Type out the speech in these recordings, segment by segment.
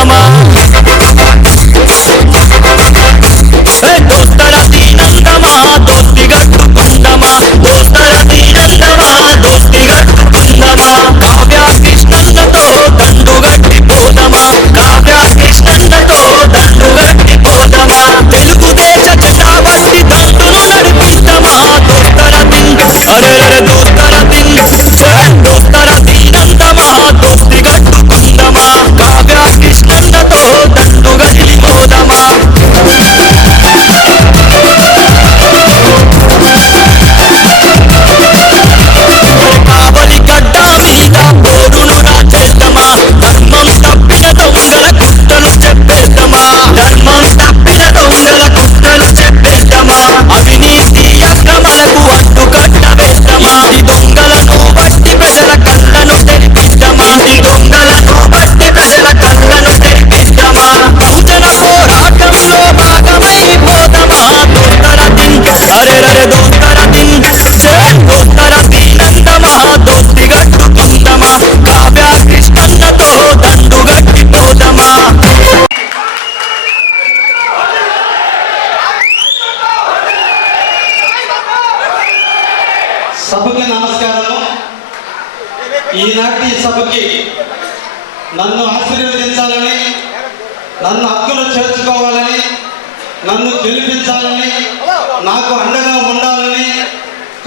పోదమా దోస్తర దీనందమా దోస్తి గట్టుకుందమా దోస్తర దీనందమా దోస్తి గట్టుకుందమా కావ్య కృష్ణన్నతో దండు గట్టి పోదమా కావ్య కృష్ణన్నతో దండు గట్టి పోదమా తెలుగుదేశ జెండా బట్టి దండును నడిపిద్దమా దోస్తర అరే దోస్తర దోస్తర దీనందమా దోస్తి గట్టుకుందమా కావ్య కృష్ణన్నతో దండు గట్టి పోదమా కావలి గడ్డ మీద పోరును రాచేద్దామా ధర్మం తప్పిన దొంగల కుట్రలు చెప్పేద్దామా ధర్మం తప్పిన దొంగల కుట్రలు చెప్పేద్దామా అవినీతి అక్రమాలకు అడ్డుకట్ట వేద్దామా ఈ దొంగలను బట్టి ప్రజల కళ్ళను తెరిపిద్దామా ఈ దొంగలను బట్టి ప్రజల కళ్ళను తెరిపిద్దామా బహుజన పోరాటంలో భాగమైపోదామా దోస్తర అరే దోస్తర దోస్తర దీనందమా దోస్తి గట్టుకుందమా కావ్య కృష్ణన్నతో దండు గట్టి పోదమా సభకి నమస్కారం. ఈనాటి సభకి నన్ను ఆశీర్వదించాలని, నన్ను హక్కులు చేర్చుకోవాలని, నన్ను గెలిపించాలని, నాకు అండగా ఉండాలని,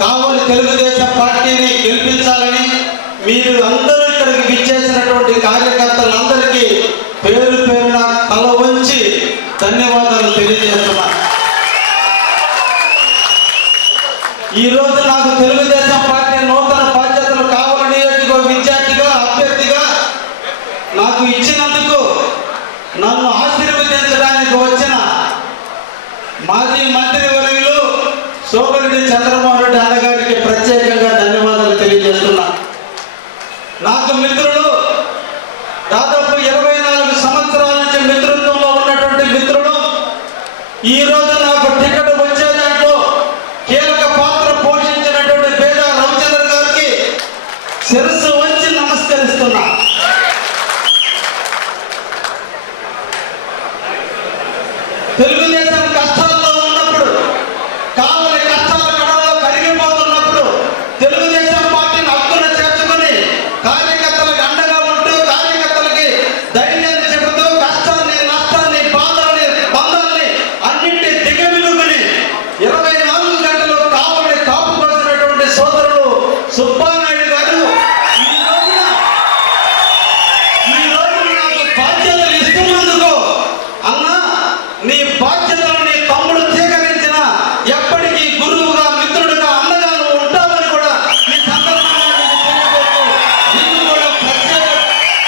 కావలి తెలుగుదేశం పార్టీని గెలిపించాలని మీరు అందరూ ఇక్కడికి విచ్చేసినటువంటి కార్యకర్తలందరికీ పేరు పేరున తల వంచి ధన్యవాదాలు తెలియజేస్తున్నా. ఈరోజు నాకు తెలుగుదేశం పార్టీ నూతన బాధ్యతలు కావలి నియోజకవర్గ విద్యార్థిగా అభ్యర్థిగా నాకు ఇచ్చినందుకు నన్ను ఆశీర్వదించడానికి వచ్చిన మాజీ మంత్రి వర్యులు సోమిరెడ్డి చంద్రమోహన్ రెడ్డి అన్నగారికి ప్రత్యేకంగా ధన్యవాదాలు తెలియజేస్తున్నా. నాకు మిత్రులు దాదాపు 24 సంవత్సరాల నుంచి మిత్రుత్వంలో ఉన్నటువంటి మిత్రులు ఈరోజు నాకు టికెట్ వచ్చే దాంట్లో కీలక పాత్ర పోషించినటువంటి పేద రవిచంద్ర గారికి శిరస్సు వంచి నమస్కరిస్తున్నా. తెలుగుదేశం కష్టాల్లో ఉన్నప్పుడు, కావలి కష్టాల కడలో కరిగిపోతున్నప్పుడు తెలుగుదేశం పార్టీని హక్కును చేర్చుకుని కార్యకర్తలకు అండగా ఉంటూ కార్యకర్తలకి ధైర్యాన్ని చెబుతూ కష్టాన్ని నష్టాన్ని బాధల్ని బంధాలని అన్నింటి దిగమిలుగుని 24 గంటలు కావలి కాపు కోసినటువంటి సోదరుడు సుబ్బానాయుడు గారు ఈ రోజు నాకు బాధ్యతలు ఇస్తున్నందుకు అన్నా నీ బాధ్యతలు నీ తమ్ముడు స్వీకరించిన ఎప్పటికీ గురువుగా మిత్రుడుగా అండగా నువ్వు ఉంటావని కూడా ఈ సందర్భంగా నీకు కూడా ప్రత్యేక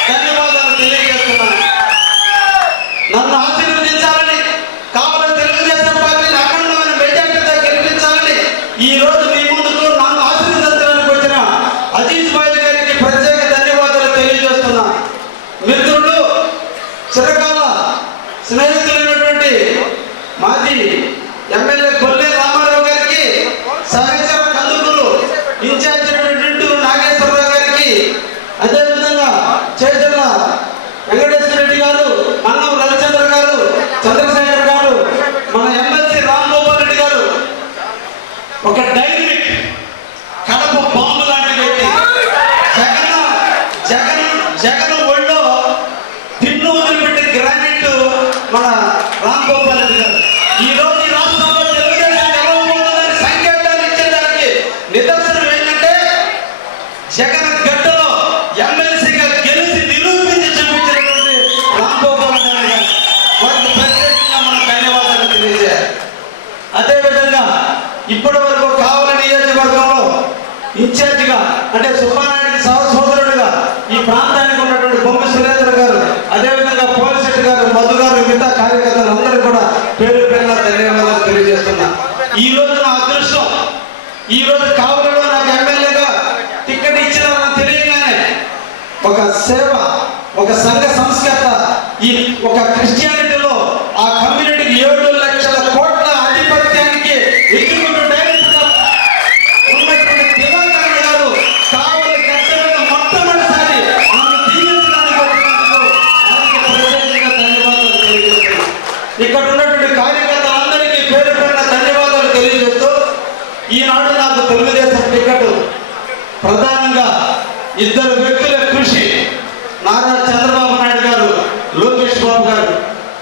ధన్యవాదాలు తెలియజేస్తున్నాను. నన్ను ఆశీర్వదించాలని, కావలి తెలుగుదేశం పార్టీని అఖండమైన మెజార్టీతో గెలిపించాలని ఈ రోజు మీ ముందుకు నన్ను ఆశీర్వదించడానికి వచ్చిన అజీజ్ భాయ్ గారికి ప్రత్యేక ధన్యవాదాలు తెలియజేస్తున్నా. మిత్రుడు చిరకాల స్నేహితులైనటువంటి మాజీ ఎమ్మెల్యే కొల్లి రామారావు గారికి, సహచర కందుకూరు ఇన్ఛార్జి నింటూరు నాగేశ్వరరావు గారికి, అదేవిధంగా చేజర్ల వెంకటేశ్వర రెడ్డి గారు, అన్నం రవిచంద్ర గారు, చంద్రశేఖర్ గారు, మన ఎమ్మెల్సీ రాంగోపాల్ రెడ్డి గారు, ఒక డైనమిక్ కడప బాంబు లాంటి వ్యక్తి, జగన్ ఒళ్ళో తిన్ను వదిలిపెట్టే గ్రానైట్ మన రాంగోపాల్ రెడ్డి గారు. ఈ రోజు ఈ రాష్ట్రంలో తెలుగుదేశం గెలవబోతుందని సంకేతాలు ఇచ్చేదానికి నిదర్శనం ఏంటంటే జగన్ గడ్డలో ఎమ్మెల్సీగా గెలిచి నిరూపించి చూపించినటువంటి రాంగోపాల్ రెడ్డి గారు. వారికి ప్రత్యేకంగా మనం ధన్యవాదాలు తెలియజేయాలి. అదేవిధంగా ఇప్పటి వరకు కావలి నియోజకవర్గంలో ఇన్ఛార్జిగా అంటే సుబ్బానాయుడికి సోదరుడుగా ఈ ప్రాంతానికి ఉన్నటువంటి బొమ్మ సురేంద్ర గారు, అదేవిధంగా పోలిశెట్టి గారు, మధు గారు, మిగతా కార్యకర్తలు అందరూ కూడా పేరు పేరున ధన్యవాదాలు తెలియజేస్తున్నా. ఈ రోజు నా అదృష్టం, ఈ రోజు కావలిలో నాకు ఎమ్మెల్యేగా టికెట్ ఇచ్చిన తెలియగానే ఒక సేవ, ఒక సంఘ సంస్కర్త, ఈ ఒక క్రిస్టియానిటీలో ఆ కమ్యూనిటీకి 7 లక్షల కోట్ల ఆధిపత్యానికి ఎగ్జిక్యూటివ్ డైరెక్టర్గా ఉన్నటువంటి దివాకర్ గారు కావలి గడ్డ మీద మొట్టమొదటిసారి నన్ను దీవించడానికి వచ్చినందుకు ఈనాడు నాకు తెలుగుదేశం టికెట్ ప్రధానంగా ఇద్దరు వ్యక్తుల కృషి, నారా చంద్రబాబు నాయుడు గారు, లోకేష్ బాబు గారు.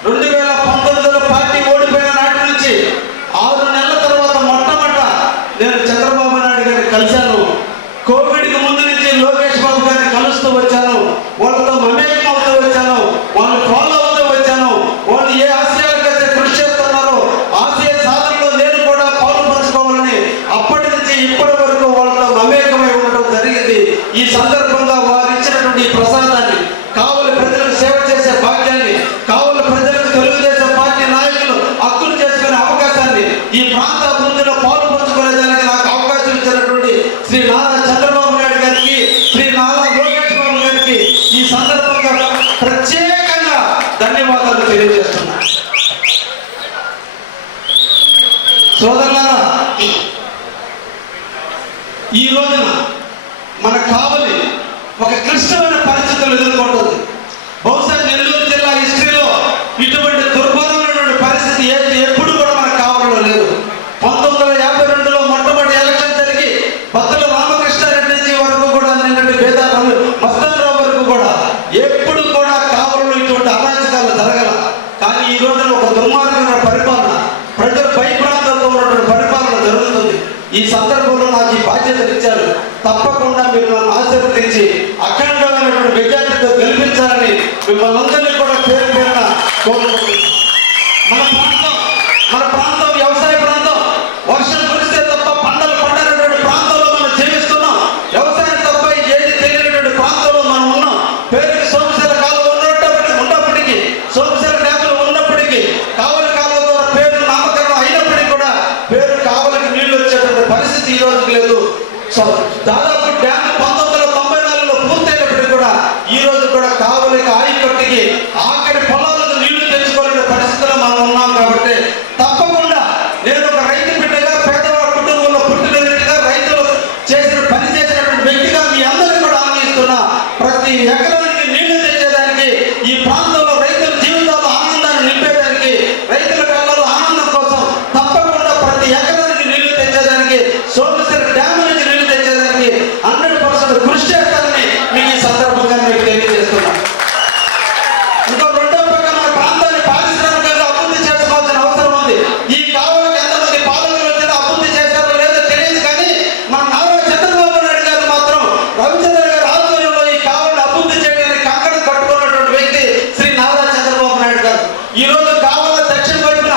2019లో పార్టీ ఓడిపోయిన నాటి నుంచి 6 నెలల తర్వాత మొట్టమొదట నేను చంద్రబాబు నాయుడు గారిని కలిశాను. కోవిడ్కి ముందు నుంచి లోకేష్ బాబు గారిని కలుస్తూ వచ్చాను, వాళ్ళతో మమేకం అవుతూ వచ్చాను, వాళ్ళు ఫాలో అవుతూ వచ్చాను. వాళ్ళు ఏ ఆశయాలకైతే కృషి చేస్తున్నారో ఆశయ సాధనలో నేను కూడా పాలు పంచుకోవాలని అప్పటి నుంచి ఇప్పటి వరకు వాళ్ళతో మమేకమై ఉండడం జరిగింది. ఈ సందర్భంగా వారు ఇచ్చినటువంటి ఈ ప్రసాదాన్ని, కావలి ప్రజలకు సేవ చేసే భాగ్యాన్ని, కావలి ప్రజలకు తెలుగుదేశం పార్టీ నాయకులు హక్కులు చేసుకునే అవకాశాన్ని, ఈ ప్రాంత అభివృద్ధిలో పాలు పంచుకునేదానికి నాకు అవకాశం ఇచ్చినటువంటి శ్రీ నారా చంద్రబాబు నాయుడు గారికి, శ్రీ నారా లోకేష్ బాబు గారికి ఈ సందర్భంగా ప్రత్యేకంగా ధన్యవాదాలు తెలియజేస్తున్నా. సోదరులారా, ఈ రోజున మన కావలి ఒక క్లిష్టమైన పరిస్థితులు ఎదుర్కొంటుంది. బహుశా నెల్లూరు జిల్లా హిస్టరీలో ఇటువంటి దుర్భరమైనటువంటి పరిస్థితి ఎప్పుడు కూడా మన కావలిలో లేదు. 1952లో మొట్టమొదటి ఎలక్షన్ జరిగి బద్దల రామకృష్ణారెడ్డి నుంచి వరకు కూడా నిన్నటి బేదా మస్తానరావు వరకు కూడా ఎప్పుడు కూడా కావలిలో ఇటువంటి అరాచకాలు జరగల. కానీ ఈ రోజున ఒక దుర్మార్గమైన పరిపాలన, ప్రజలు భయప్రాంతంతో ఉన్నటువంటి పరిపాలన జరుగుతుంది. ఈ సందర్భంలో నాకు ఈ బాధ్యతలు ఇచ్చారు. తప్పకుండా మీరు నన్ను ఆశీర్వదించి అఖండమైనటువంటి మెజార్టీతో గెలిపించాలని మిమ్మల్ని అందరినీ కూడా పేరు పేరున కోరుకుంటున్నాను. మన ప్రాంతం వ్యవసాయ ప్రాంతం. వర్షం కురిస్తే తప్ప పంటలు పండనటువంటి ప్రాంతంలో మనం జీవిస్తున్నాం. వ్యవసాయం తప్ప ఏది తెలియనటువంటి ప్రాంతంలో మనం ఉన్నాం. పేరుకి సోమశిల కాలువ ఉన్నప్పటికీ, సోమశిల డ్యాములు ఉన్నప్పటికీ, కావలి కాలువ ద్వారా పేరు నామకరణం అయినప్పటికీ కూడా పేరు కావలికి నీళ్లు వచ్చేటువంటి పరిస్థితి ఈ రోజుకి లేదు. దాదాపు డ్యామ్ 1994లో పూర్తయినప్పటికీ కూడా ఈ రోజు కూడా కావలికి ఆయకట్టుకి ఆఖరి పొలాలకు నీళ్లు తెచ్చుకోలేని పరిస్థితిలో మనం ఉన్నాం. కాబట్టి తప్పకుండా నేను ఒక రైతు బిడ్డగా, పేదవాడి కుటుంబంలో పుట్టిన వ్యక్తిగా, రైతులు పని చేసినటువంటి వ్యక్తిగా మీ అందరికీ కూడా ఆనందిస్తున్నా. ప్రతి ఎకరానికి నీళ్లు తెచ్చేదానికి, ఈ ప్రాంతంలో రైతుల జీవితాల్లో ఆనందాన్ని నింపేదానికి, రైతుల కళ్ళలో ఆనందం కోసం తప్పకుండా ప్రతి ఎకరానికి నీళ్లు తెచ్చేదానికి, సోమశిల డ్యామ్ నుంచి నీళ్లు తెచ్చేదానికి 100% కృషి చేస్తానని మీకు ఈ సందర్భంగా మీకు తెలియజేస్తున్నాను. ఇంకో రెండో పక్క మన ప్రాంతాన్ని పారిశ్రామికంగా అభివృద్ధి చేసుకోవాల్సిన అవసరం ఉంది. ఈ కావలికి ఎంతమంది పాలకులు వచ్చినా అభివృద్ధి చేశారో లేదో తెలియదు, కానీ మన నారా చంద్రబాబు నాయుడు గారు మాత్రం రవిచంద్ర గారి ఆధ్వర్యంలో ఈ కావలిని అభివృద్ధి చేయడానికి కంకణం కట్టుకున్నటువంటి వ్యక్తి శ్రీ నారా చంద్రబాబు నాయుడు గారు. ఈ రోజు కావలి దక్షిణ వైపున,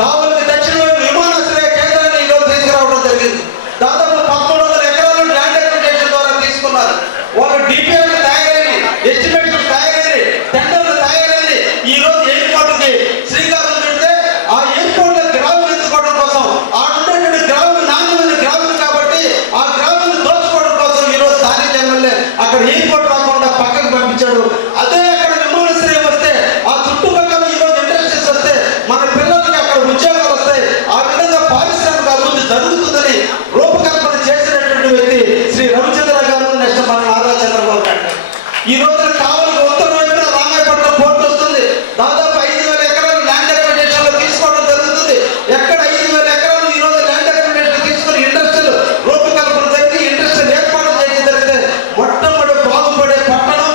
కావలికి దక్షిణ వైపు విమానాశ్రయ కేంద్రాన్ని ఈరోజు తీసుకురావడం జరిగింది. దాదాపు 1300 ఎకరాలు ల్యాండ్ అక్విజిషన్ ద్వారా తీసుకున్నారు. వాళ్ళు డిపిఆర్ తయారైంది, ఎస్టిమేషన్ తయారైంది, టెండర్లు తయారైంది. ఈ రోజు ఎయిర్పోర్ట్కి శ్రీకాకుళం పెడితే ఆ ఎయిర్పోర్ట్ లో గ్రామం ఎత్తుకోవడం కోసం, ఆ ఉండేటువంటి గ్రామం నాణ్యమైన గ్రామం కాబట్టి ఆ గ్రామాన్ని దోచుకోవడం కోసం ఈ రోజు స్థానిక ఎమ్మెల్యే అక్కడ ఎయిర్పోర్ట్ రాకుండా పక్కకు పంపించాడు. అదే అక్కడ విమానాశ్రయం వస్తే, ఆ చుట్టుపక్కల ఈ రోజు ఇండస్ట్రీస్ వస్తే మన పిల్లలకి అక్కడ ఉద్యోగాలు వస్తాయి. ఆ విధంగా పారిశ్రామిక అభివృద్ధి జరుగుతుందని రూపకల్పన చేసినటువంటి వ్యక్తి శ్రీ రవిచంద్ర గారు, నెక్స్ట్ మన నారా చంద్రబాబు నాయుడు. ఈ రోజున కావలికి ఉత్తర వైపున రామాయపట్నం పోర్టు వస్తుంది. దాదాపు 5000 ఎకరాలు ల్యాండ్ అక్విజిషన్ లో తీసుకోవడం జరుగుతుంది. ఎక్కడ 5000 ఎకరాలు ఈ రోజు ల్యాండ్ అక్విజిషన్ తీసుకుని ఇండస్ట్రీలు రూపకల్పన జరిగి ఇండస్ట్రీలు ఏర్పాటు చేయడం జరిగితే మొట్టమొదటి బాగుపడే పట్టణం,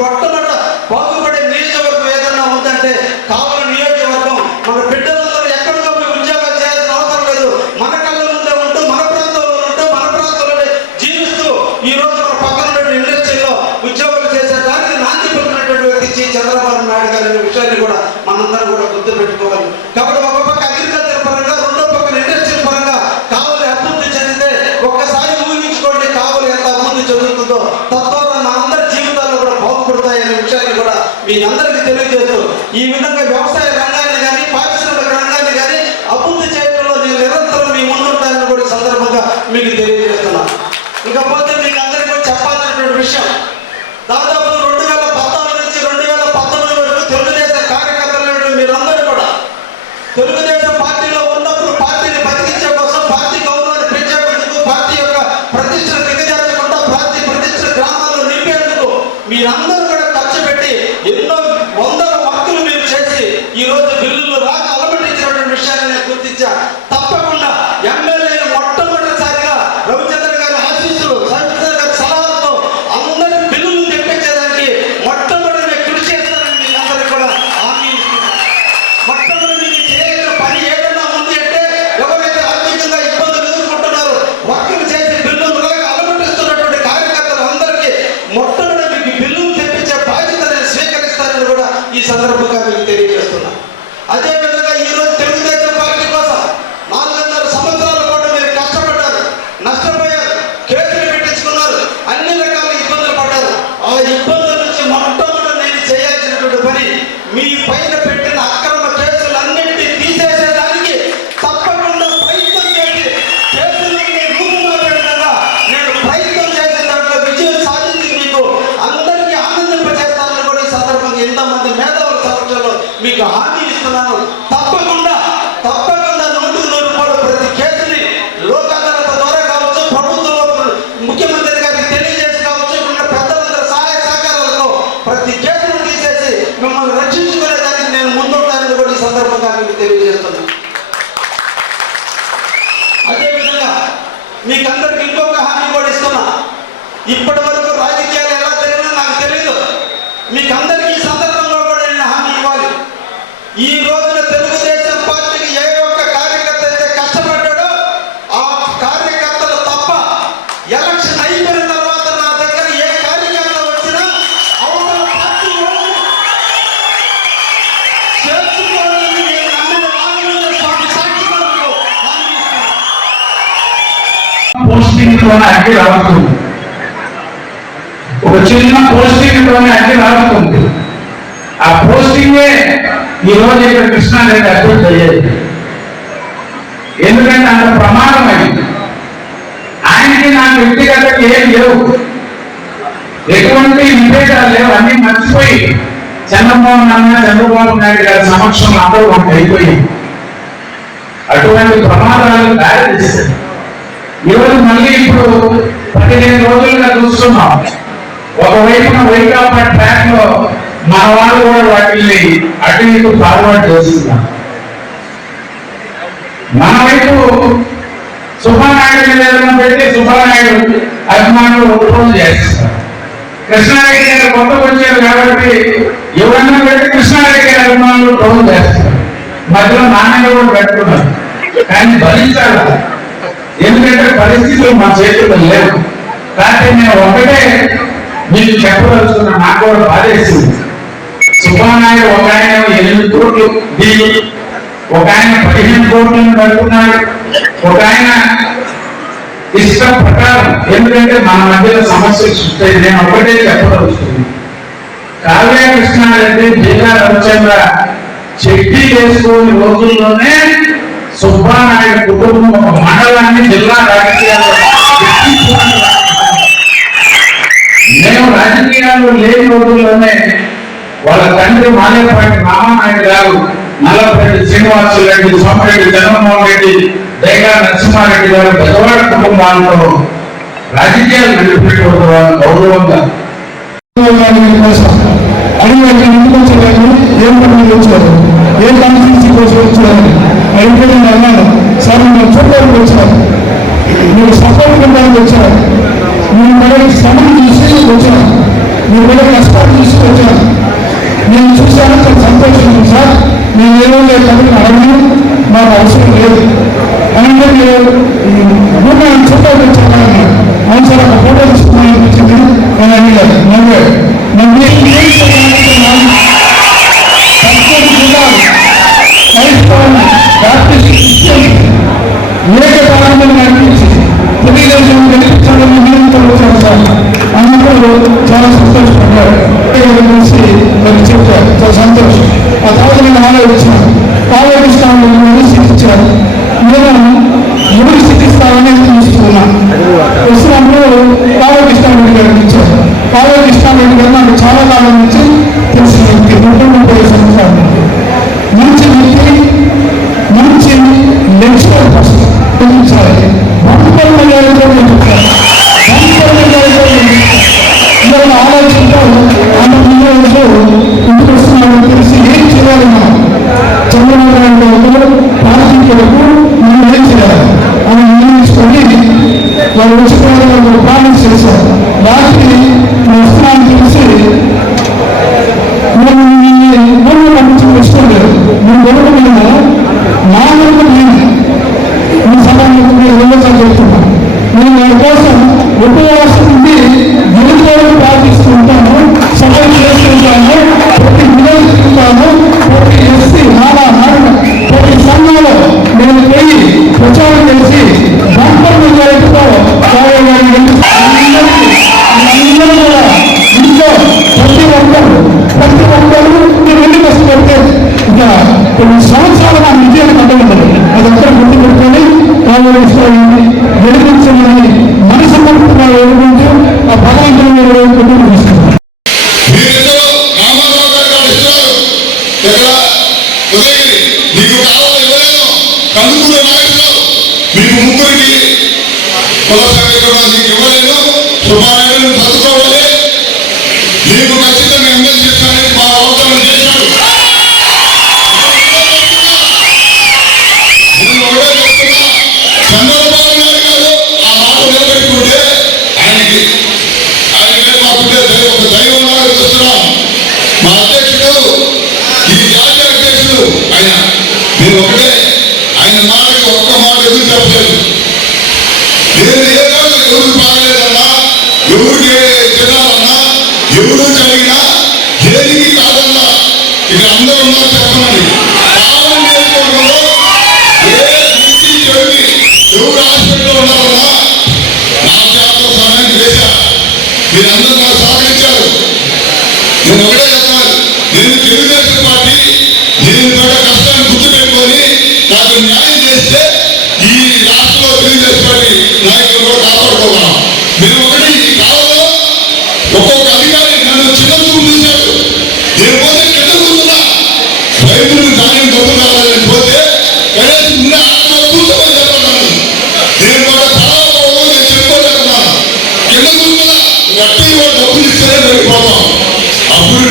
మొట్టమొదటి బాగుపడే నియోజకవర్గం ఏదన్నా ఉందంటే కావలి నియోజకవర్గం. మన బిడ్డలందరూ ఎక్కడికో పోయి ఉద్యోగాలు చేయాల్సిన అవసరం లేదు. మన కళ్ళ ముందే ఉంటూ, మన ప్రాంతంలో ఉంటూ, మన ప్రాంతంలోనే జీవిస్తూ ఈ రోజు మన పక్కన ఇండస్ట్రీలో ఉద్యోగాలు చేసేదానికి నాంది పలికినటువంటి వ్యక్తి చంద్రబాబు నాయుడు గారి విషయాన్ని కూడా మనందరం కూడా గుర్తు పెట్టుకోవాలి. కాబట్టి ఒక పక్క అగ్రికల్చర్ పరంగా, రెండో పక్కన ఇండస్ట్రీ పరంగా కావలి అభివృద్ధి చెందితే ఒక్కసారి ఊహించుకోండి కావలి ఎంత అభివృద్ధి చెందుతుందో. తద్వారా మన అందరి జీవితాల్లో కూడా బాగుపడతాయనే విషయాన్ని కూడా మీ అందరికీ తెలియజేస్తూ, ఈ విధంగా వ్యవసాయ రంగాన్ని కానీ, పారిశ్రామిక రంగాన్ని కానీ అభివృద్ధి చేయడంలో నేను నిరంతరం మీ ముందుంటానని కూడా సందర్భంగా మీకు తెలియజేస్తున్నాను. ఇకపోతే మీకు అందరికీ కూడా చెప్పాల్సినటువంటి విషయం, దాదాపు 2014 నుంచి 2019 వరకు తెలుగుదేశం కార్యకర్తలు మీరందరూ కూడా తెలుగుదేశం పార్టీలో ఉన్నప్పుడు పార్టీని బతికించే కోసం, పార్టీ గౌరవాన్ని పెంచేందుకు, పార్టీ యొక్క ప్రతిష్టను దిగజార్చకుండా పార్టీ ప్రతిష్ట గ్రామాల్లో నింపేందుకు మీరందరూ కూడా ఖర్చు పెట్టి ఎన్నో వందల వర్కులు మీరు చేసి సందర్భంగా మీకు తెలియజేస్తున్నా. అదేవిధంగా ఈరోజు తెలుగుదేశం పార్టీ కోసం 4.5 సంవత్సరాల పాటు మీరు కష్టపడ్డారు, నష్టపోయారు, కేసులు పెట్టించుకున్నారు, అన్ని రకాల ఇబ్బందులు పడ్డారు. ఆ ఇబ్బందుల నుంచి మొట్టమొదటి నేను చేయాల్సినటువంటి పని మీ పైన పెట్టిన అక్రమ కేసులన్నింటినీ తీసేసేదానికి తప్పకుండా ప్రయత్నం చేసి కేసులన్నీ రూపంలో పెట్టగా నేను ప్రయత్నం చేసే దాంట్లో విజయం సాధించి మీకు అందరికీ ఆనందింపజేస్తానని కూడా ఈ సందర్భంగా ఎంతమంది మేధావుల సమక్షంలో మీకు హామీ ఇస్తున్నాను. తప్పకుండా 100% ప్రతి కేసుని లోక్ అదాలత్ ద్వారా కావచ్చు, ప్రభుత్వంలో ముఖ్యమంత్రి గారికి తెలియజేసి కావచ్చు, ఇక్కడ పెద్దలందరూ సహాయ సహకారాలతో ప్రతి కేసును తీసేసి మిమ్మల్ని రక్షించుకునేదానికి నేను ముందుంటానని కూడా ఈ సందర్భంగా మీకు తెలియజేస్తున్నాను. అదేవిధంగా మీకందరికి ఇంకొక హామీ కూడా ఇస్తున్నా. ఇప్పటి వరకు రాజకీయాలు ఎలా జరిగినా నాకు తెలియదు. మీకందరికీ ఈ సందర్భంలో కూడా నేను హామీ ఇవ్వాలి. ఈ రోజున తెలుగుదేశం పార్టీకి ఏ ఒక్క కార్యకర్త అయితే కష్టపడ్డాడో ఆ కార్యకర్తలు తప్ప ఎలక్షన్ అయిపోయిన తర్వాత నా దగ్గర ఏ కార్యకర్త వచ్చినా అవతల పార్టీ చేర్చుకోవాలని నేను నమ్మిన రాఘవేంద్ర స్వామి సాక్షిగా మీకు హామీ ఇస్తున్నాను. పోస్టింగ్ లోనే అడ్డు రావుతుంది, ఒక చిన్న పోస్టింగ్ లోనే అడ్డు రావుతుంది. ఆ పోస్టింగే ఈ రోజు ఇక్కడ కృష్ణారెడ్డి అభివృద్ధి అయ్యేది. ఎందుకంటే అంత ప్రమాదం అయింది. ఆయనకి నాకు వ్యక్తిగతంగా ఏం లేవు, ఎటువంటి విభేదాలు లేవు, అన్ని మర్చిపోయి చంద్రబాబు నాయుడు గారి సమక్షంలో అందరూ ఒకటి అయిపోయి అటువంటి ప్రమాదాలు దారి తీశారు. ఈరోజు మళ్ళీ ఇప్పుడు 15 రోజులుగా చూస్తున్నాం. ఒకవైపున వైకాపా ట్రాక్ లో మన వాళ్ళు కూడా వాటిని అటు ఇటు ఫార్వర్డ్ చేస్తున్నారు. మన వైపు సుబ్బానాయుడు ఏదైనా పెట్టి సుబ్బానాయుడు అభిమానులు ట్రోల్ చేస్తారు. కృష్ణారెడ్డి గారు కొత్తగా వచ్చారు కాబట్టి ఎవరన్నా పెట్టి కృష్ణారెడ్డి గారి అభిమానులు ట్రోల్ చేస్తారు. మధ్యలో నాన్నగా కూడా పెట్టుకున్నారు. కానీ భరించాలి, ఎందుకంటే పరిస్థితులు మా చేతుల్లో లేవు. కాబట్టి నేను ఒకటే మీకు చెప్పదలుచుకున్నా, నాకు కూడా బాధేసింది. సుబ్బానాయుడు ఒక ఆయన 8 కోట్లు డీలు, ఒక ఆయన 15 కోట్లను కడుతున్నాడు, ఒక ఆయన ఇష్టం ప్రకారం. ఎందుకంటే మన మధ్యలో సమస్యలు సృష్టి. నేను ఒకటే చెప్పదలుచుకున్నాను, కావ్య కృష్ణారెడ్డి జిల్లా రవిచంద్ర చెడ్డీ వేసుకునే రోజుల్లోనే సుబ్బానాయుడు కుటుంబం ఒక మండలాన్ని జిల్లా రాజకీయాల్లో మేము రాజకీయాల్లో లేని రోజుల్లోనే వాళ్ళ తండ్రి మాలేపాటి రామానాయుడు గారు, నల్లపరెడ్డి శ్రీనివాసరెడ్డి, సోమిరెడ్డి జగన్మోహన్ రెడ్డి, దైగా నరసింహారెడ్డి గారు పెద్దవాడ కుటుంబాలతో రాజకీయాలు నడిపెట్టుకోవడం గౌరవంగా అడిగి ముందుకు వచ్చేవాళ్ళు ఏం పనులు వచ్చారు, ఏ కాన్స్టిట్యూన్సీ కోసం వచ్చారని అడిగితే అన్నాను, సార్ మేము చూడడానికి వచ్చాను, మీరు సపోర్ట్ ఇవ్వడానికి వచ్చారు, మీరు పడే శ్రమను చూసి వచ్చాను, మీరు పడే కష్టాలు చూసి వచ్చాను, నేను చూశాను, చాలా సంతోషం ఉంది సార్. నేను ఏమో లేదు కాబట్టి అడగను, మాకు అవసరం లేదు అని మీరు చూడడానికి వచ్చాను అన్నారు. అవును సార్, ఒక ఫోటో తీసుకుని అనిపించింది. నేను అడిగాను, నవ్వే ఏకకాలంలో నడిపించి తెలుగుదేశం గెలిపించాలని నిరంతరం వచ్చారు సార్. అందరూ చాలా సంతోషపడ్డారు. కలిసి మరి చెప్పారు, చాలా సంతోషం. ఆ తర్వాత నేను ఆలోచించాను, ఆలోచిస్తాను సీట్ ఇచ్చారు. నేను 3 సీట్ ఇస్తానని తీసుకున్నాను. వచ్చినప్పుడు కృష్ణారెడ్డి గారికి ఇచ్చారు. కృష్ణారెడ్డి గారు నాకు చాలా కాలం నుంచి తెలిసిన వ్యక్తి, 30 సంవత్సరాలు మంచి వ్యక్తి, మంచి లెక్చరర్ పర్సన్. ఆలోచనతో ఆమె ఇంటికి వస్తున్నాడని తెలిసి ఏం చేయాలి, మనం చంద్రబాబు నాయుడు పార్టీకి మనం ఏం చేయాలి అని నిర్ణయించుకొని వాళ్ళు వచ్చిన ప్రామిస్ చేశారు. రాత్రి నేను వస్తున్నానని తెలిసి నేను మూడు పంపించిన ఇష్టం లేదు. నేను గొడవ మీద నా వరకు నేను ఈ సమయంలో వెళ్ళొచ్చని చెప్తున్నాను. నేను దాని కోసం ఉపవాసం ఉండి గురువులను ప్రార్థిస్తూ ఉంటాను, సభలు చేస్తుంటాను, ప్రతి గురువు తిరుగుతాను, చేసుకోవాలని గెలిపించాలని మనస్ఫూర్తిగా వేడుకుంటూ ఆ భగవంతుని వేడుకుంటూ తీసుకుంటాం. మీకు కావాలి ఇవ్వలేదు కందుకూరు నాయకులు మీకు ముగ్గురికి కొనసాగకుండా మీకు ఇవ్వలేదు. సుబ్బారాయుడు చదువుకోవాలి, మీకు ఖచ్చితంగా ఎంఎల్ చేస్తానని మా అవసరం చేశాడు. నేను ఒకటే చెప్తున్నా, చంద్రబాబు నాయుడు గారు ఆ మాట నిలబెట్టుకుంటే ఆయనకి మాకుంటే ఒక దైవం లాగా చూస్తున్నాం. మా అధ్యక్షుడు ఈ జాతీయ అధ్యక్షుడు ఆయన, నేను ఒకటే ఆయన మాటకి ఒక్క మాట ఎదురు చెప్పలేదు. నేను ఏ కాదు ఎవరికి బాగలేదన్నా, ఎవరికి తినాలన్నా, ఎవరు జరిగినా దేనికి కాదన్నా ఇక్కడ అందరూ ఉన్నారు చెప్పమని. కాలం నేర్చుకోవడంలో ఏ నుంచి చెవికి ఎవరు హాస్పిటల్లో ఉన్నారన్నా నా చేత సహాయం చేశా. మీరందరూ నాకు సహకరించారు. నేను ఒకటే చెప్పాలి, నేను తెలుగుదేశం పార్టీ నేను పడ్డ కష్టాన్ని గుర్తుపెట్టుకొని నాకు న్యాయం చేస్తే ఈ రాష్ట్రంలో తెలుగుదేశం పార్టీ నాయకులు కూడా కాపాడుకోగలం. మీరు ఒకటి ఈ కాలంలో ఒక్కొక్క అధికారి నన్ను చిన్న చూపు చూశాడు. నేను పోతే కింద కూర్చున్నా, రైతులకు ధాన్యం డబ్బు కావాలని పోతే కనీసం ముందు ఆత్మ కూర్చోమని చెప్పన్నాను. నేను కూడా పరాభవం నేను చెప్పుకోలేకున్నాను. కింద కూర్చున్నా వడ్డీ డబ్బులు ఇస్తేనే వెళ్ళిపోతాం. అప్పుడు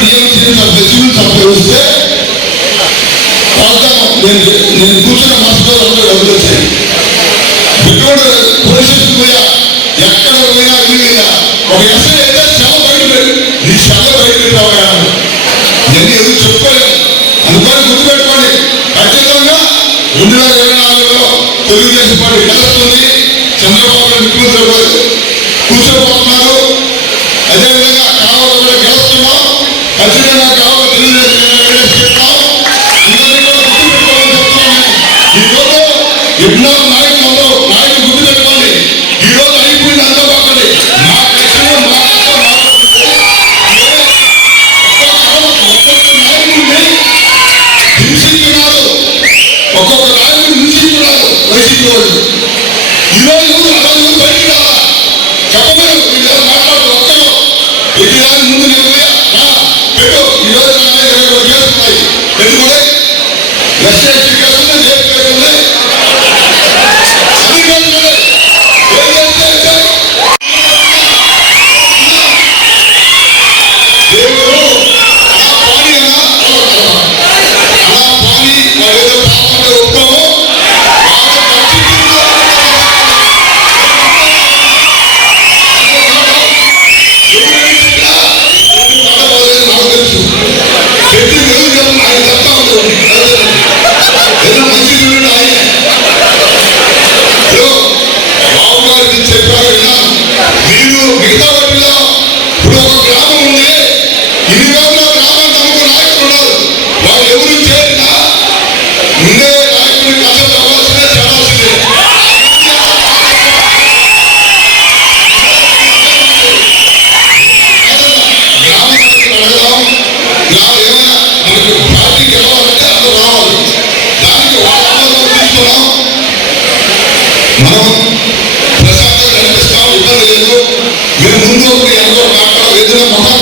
సివిల్ సప్లై వస్తే నేను కూర్చున్న మనసులో డబ్బులు వచ్చాయి. పెట్రోల్ పోలీసు పోయా, ఎక్కడ పోయినా వీలైనా ఒక ఎస్ఐ అయితే శవ బయట నీ శవ బయట పెట్టావా నేను ఎదురు చెప్పుకోలేదు. అందుకని గుర్తుపెట్టుకోండి, ఖచ్చితంగా 2024లో తెలుగుదేశం పార్టీ గెలుస్తుంది. చంద్రబాబు నాయుడు ముఖ్యమంత్రి కూర్చోబోతున్నారు. అదేవిధంగా కావాలి కూడా గెలుస్తున్నాం. ఖచ్చితంగా కావాలి తెలుగుదేశం చెప్తాం. అందరినీ కూడా గుర్తుపెట్టుకోవాలని చెప్తున్నాను. ఈరోజు ఎన్నో నాయకులు గుర్తుపెట్టుకోండి. ఈరోజు అయిపోయింది అంతా బాగుంది. మా లక్ష్యం మా హింసిస్తున్నారు, ఒక్కొక్క నాయకుడు హింసిస్తున్నారు వైసీపీ వాళ్ళు. ఈరోజు అసలు బయటికి రాలా చెప్పలేదు. వీళ్ళు మాట్లాడుతూ ఒక్కరు ప్రతి దాని ముందు నేను పెట్టు. ఈరోజు నా మీద 21 కేసులు ఉన్నాయి. ఎందుకు ఎస్ఐ కేసు ఉంది, రేపు కేసు ఉంది, అన్ని కేసులు ఉన్నాయి. ఏం చేస్తే దేవుడు ఆ పాని అలా పాని ఏదో పాపంలో ఒప్పుకోము చెప్పారు. మీరు మిగతా వాటిలో ఇప్పుడు ఒక గ్రామం ఉంది, ఇన్ని రోజుల్లో గ్రామాన్ని నమ్ముకున్న నాయకులు ఉన్నారు. వాళ్ళు ఎవరు చేరినా ముందే నాయకుడిని కష్టం తవ్వాల్సిందే, చేయాల్సిందే. గ్రామ నాయకులు అడగదాం. ఏమైనా మనకు పార్టీ గెలవాలంటే అందరూ రావాలి. దానికి వాళ్ళ ఆమోదం తీసుకున్నాం. మనం ప్రశాంతంగా నడిపిస్తాం, ఇబ్బంది లేదు. మీరు ముందు ఒకటి ఎంతో మాట్లాడాలి, ఏదైనా మొదలు